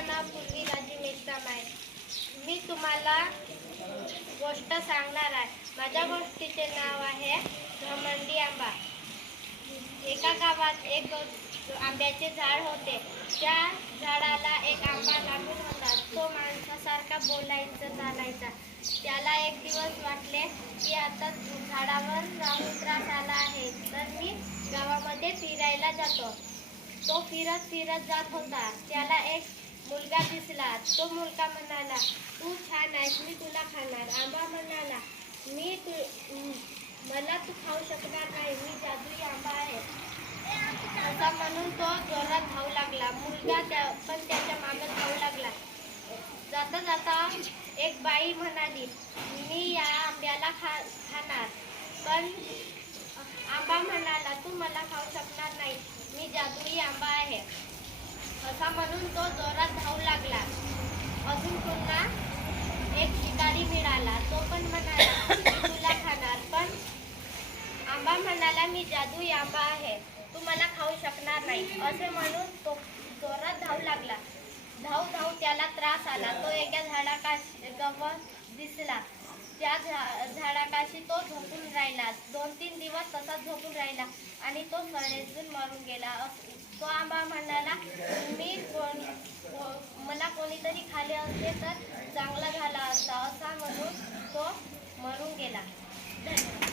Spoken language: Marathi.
माझं नाव पूर्वी राजी मेश्राम आहे. मी तुम्हाला गोष्ट सांगणार आहे. माझ्या गोष्टीचे नाव आहे घमंडी आंबा. एका गावात एक आंब्याचे झाड होते. त्या झाडाला एक आंबा लागून होता. तो माणसासारखा बोलायचा चालायचा. त्याला एक दिवस वाटले की आता झाडावर राहून त्रास आला आहे, तर मी गावामध्ये फिरायला जातो. तो फिरत फिरत जात होता. त्याला एक मुलगा दिसला. तो मुलगा म्हणाला, तू छान आहेस, मी तुला खाणार. आंबा म्हणाला, मला तू खाऊ शकणार नाही, मी जादुई आंबा आहे. असा म्हणून तो जोरात धावू लागला. मुलगा पण त्याच्या मागे धावू लागला. जाता जाता एक बाई म्हणाली, मी या आंब्याला खाणार. पण आंबा म्हणाला, तू मला खाऊ शकणार नाही, मी जादुई आंबा आहे. असा म्हणून तो जोरात धावू लागला. अजून पुन्हा एक शिकारी मिळाला. तो पण म्हणाला, मी तुला खाणार. पण आंबा म्हणाला, मी जादुई आंबा आहे, तू मला खाऊ शकणार नाही. असे म्हणून तो जोरात धावू लागला. धावू धावू त्याला त्रास आला. तो एका झाडाकाशी गवत दिसला. त्या झाडाकाशी तो झोपून राहिला. 2-3 दिवस तसाच झोपून राहिला आणि तो सडेतून मरून गेला. तो आंबा म्हणाला, मला कोणीतरी खाल्ले असते तर चांगला झाला असता. असा म्हणून तो मरून गेला. धन्यवाद.